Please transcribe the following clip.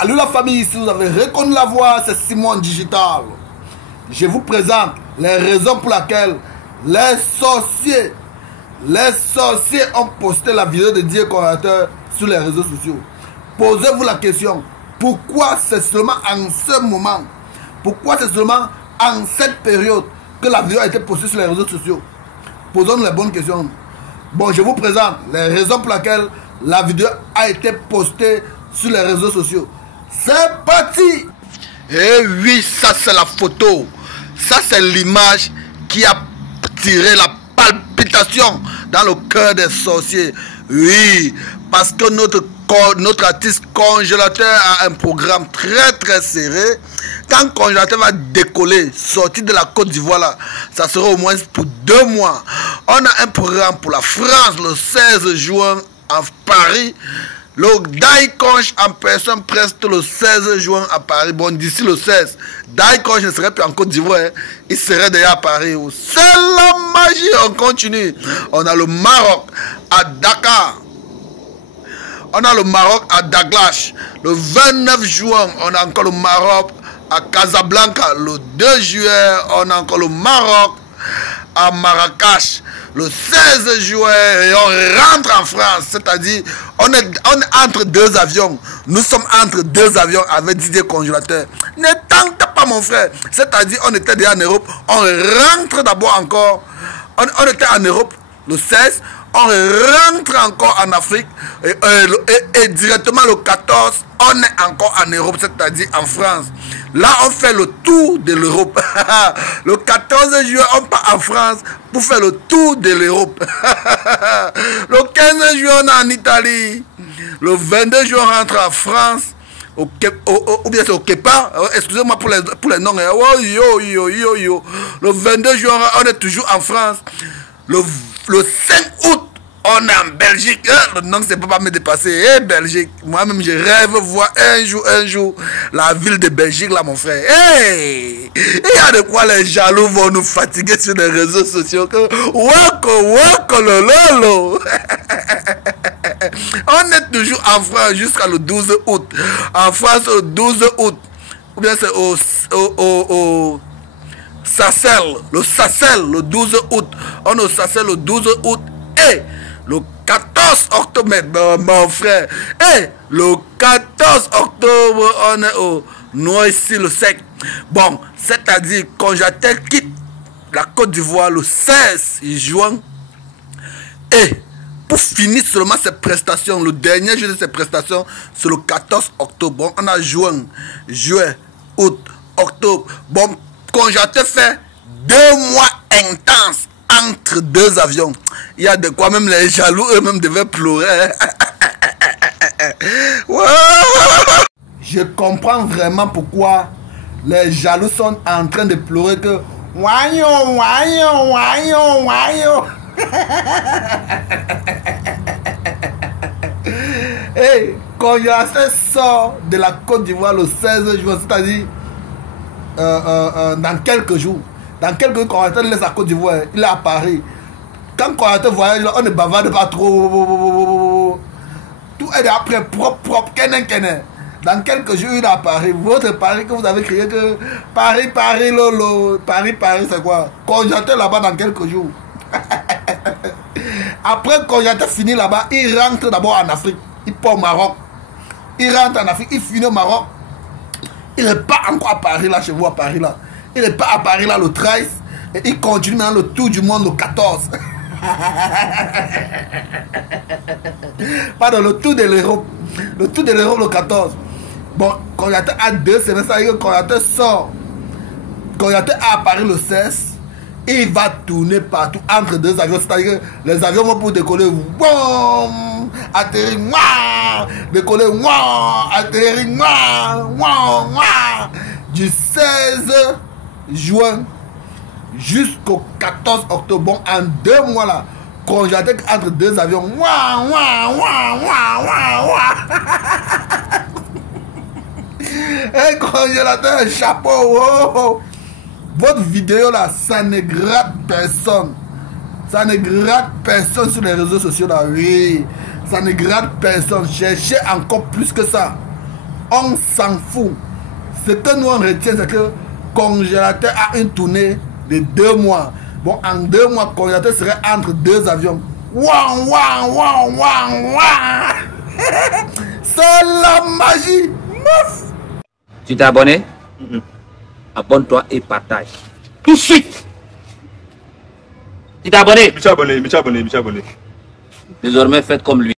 Salut la famille, si vous avez reconnu la voix, c'est Simon Digital. Je vous présente les raisons pour lesquelles les sorciers ont posté la vidéo de Dieu Corateur sur les réseaux sociaux. Posez-vous la question, pourquoi c'est seulement en ce moment, pourquoi c'est seulement en cette période que la vidéo a été postée sur les réseaux sociaux? Posons-nous les bonnes questions. Bon, je vous présente les raisons pour lesquelles la vidéo a été postée sur les réseaux sociaux. C'est parti! Et oui, ça c'est la photo. Ça c'est l'image qui a tiré la palpitation dans le cœur des sorciers. Oui, parce que notre artiste Congélateur a un programme très serré. Quand Congélateur va décoller, sortir de la Côte d'Ivoire là, ça sera au moins pour 2 mois. On a un programme pour la France le 16 juin à Paris. Le Daïkonch en personne presque le 16 juin à Paris. Bon, d'ici le 16, Daïkonch ne serait plus en Côte d'Ivoire. Il serait déjà à Paris. C'est la magie, on continue. On a le Maroc à Dakar. On a le Maroc à Daglash. Le 29 juin, on a encore le Maroc à Casablanca. Le 2 juillet, on a encore le Maroc à Marrakech. Le 16 juin, et on rentre en France. C'est-à-dire, on est entre 2 avions. Nous sommes entre 2 avions avec Didier Congélateur. Ne tente pas, mon frère. C'est-à-dire, on était déjà en Europe. On rentre d'abord encore. On était en Europe le 16. On rentre encore en Afrique. Et directement le 14, on est encore en Europe, c'est-à-dire en France. Là, on fait le tour de l'Europe. Le 14 juin, on part en France pour faire le tour de l'Europe. Le 15 juin, on est en Italie. Le 22 juin, on rentre en France. Ou bien c'est au Kepa. Excusez-moi pour les noms. Le 22 juin, on est toujours en France. Le 5 août, on est en Belgique. Le nom, c'est pas me dépasser. Belgique. Moi-même, je rêve voir un jour la ville de Belgique, là, mon frère. Il y a de quoi les jaloux vont nous fatiguer sur les réseaux sociaux. Wako, lolo. On est toujours en France jusqu'à le 12 août. En France, le 12 août. Ou bien c'est au Sacel, le 12 août. On est au Sacel le 12 août. Et le 14 octobre, mon frère. Et le 14 octobre, on est au Noisy-le-Sec. Bon, c'est-à-dire Congélateur quitte la Côte d'Ivoire le 16 juin. Et pour finir seulement ses prestations, le dernier jour de ses prestations, c'est le 14 octobre. Bon, on a juin, juillet, août, octobre. Bon, Congélateur fait 2 mois intenses entre 2 avions. Il y a de quoi même les jaloux eux-mêmes devaient pleurer. Je comprends vraiment pourquoi les jaloux sont en train de pleurer que Wayo. Et Congélateur sort de la Côte d'Ivoire le 16 juin, c'est-à-dire dans quelques jours. Dans quelques jours, Congélateur laisse la Côte d'Ivoire, il est à Paris. Quand Congélateur voyage, on ne bavarde pas trop. Tout est après propre. Dans quelques jours, il est à Paris. Votre Paris que vous avez créé que Paris, lolo. Paris, c'est quoi? Congélateur là-bas dans quelques jours. Après, Congélateur finit là-bas, il rentre d'abord en Afrique. Il part au Maroc. Il rentre en Afrique, il finit au Maroc. Il n'est pas encore à Paris là, chez vous à Paris là. Il n'est pas à Paris là le 13. Et il continue maintenant le tour du monde le 14. Pardon, le tour de l'Europe. Le tour de l'Europe le 14. Bon, Congélateur a 2 semaines, ça veut dire que Congélateur sort. Congélateur est à Paris le 16. Et il va tourner partout entre 2 avions. C'est-à-dire que les avions vont pour décoller. Boum, atterrir. Décoller. Atterrir. Du 16 juin jusqu'au 14 octobre. Bon, en 2 mois là, Congélateur entre 2 avions. Et Congélateur, chapeau. Votre vidéo là, ça ne gratte personne. Ça ne gratte personne sur les réseaux sociaux là. Oui, ça ne gratte personne. Cherchez encore plus que ça. On s'en fout. Ce que nous on retient, c'est que le congélateur a une tournée de 2 mois. Bon, en 2 mois, le congélateur serait entre 2 avions. Ouah, ouah, ouah, ouah, ouah. C'est la magie. Mouf. Tu t'es abonné? Abonne-toi et partage. Tout de suite. Tu t'es abonné? Je suis abonné. Désormais, faites comme lui.